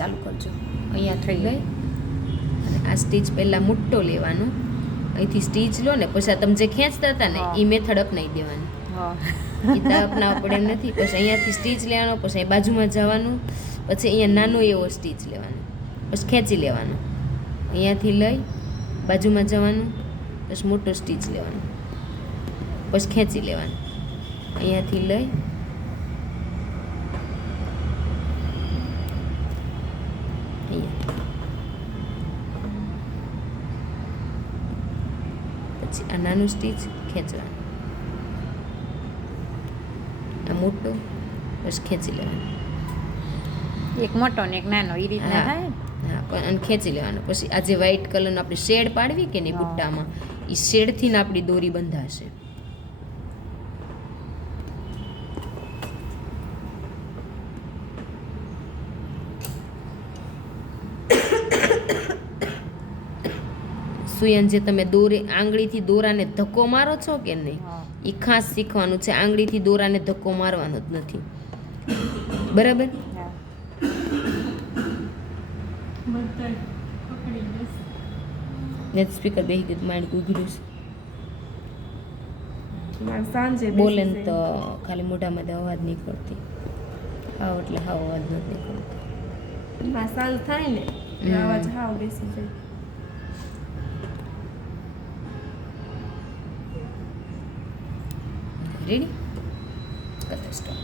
ચાલુ કરજો. અહીંયા થઈ ગઈ અને આ સ્ટીચ પહેલાં મુટ્ટો લેવાનો, અહીંથી સ્ટીચ લો ને પછી તમે જે ખેંચતા હતા ને એ મેથડ અપનાવી દેવાની. એ તો અપનાવવા પડે એમ નથી. પછી અહીંયાથી સ્ટીચ લેવાનો, પછી અહીં બાજુમાં જવાનું, પછી અહીંયા નાનો એવો સ્ટીચ લેવાનો, પછી ખેંચી લેવાનો, અહીંયાથી લઈ બાજુમાં જવાનું, પછી મોટો સ્ટીચ લેવાનો, પછી ખેંચી લેવાનું, અહીંયાથી લઈ પછી આ નાનું સ્ટીચ ખેંચવાનું, આ મોટો પછી ખેંચી લેવાનું, એક મોટો ને એક નાનો એ રીતના થાય. હા પણ અને ખેંચી લેવાનું. પછી આ જે વ્હાઈટ કલરનો આપણે શેડ પાડવી કે નહીં બુટ્ટામાં, એ શેડથી ને આપણી દોરી બંધાશે. સુયન જે તમે આંગળીથી દોરાને ધક્કો મારો છો કે નહીં, એ ખાસ શીખવાનું છે. આંગળીથી દોરાને ધક્કો મારવાનો જ નથી, બરાબર? ને સ્પીકર બેસી ગયું, માઇન્ડ ઉઘડ્યું છે. બોલે ને તો ખાલી મોઢામાં અવાજ નીકળતી, હાવ એટલે હાવ અવાજ નથી નીકળતો. સાંજ થાય ને અવાજ હાવ બેસી જાય. રેડી? કરતા સ્ટોપ.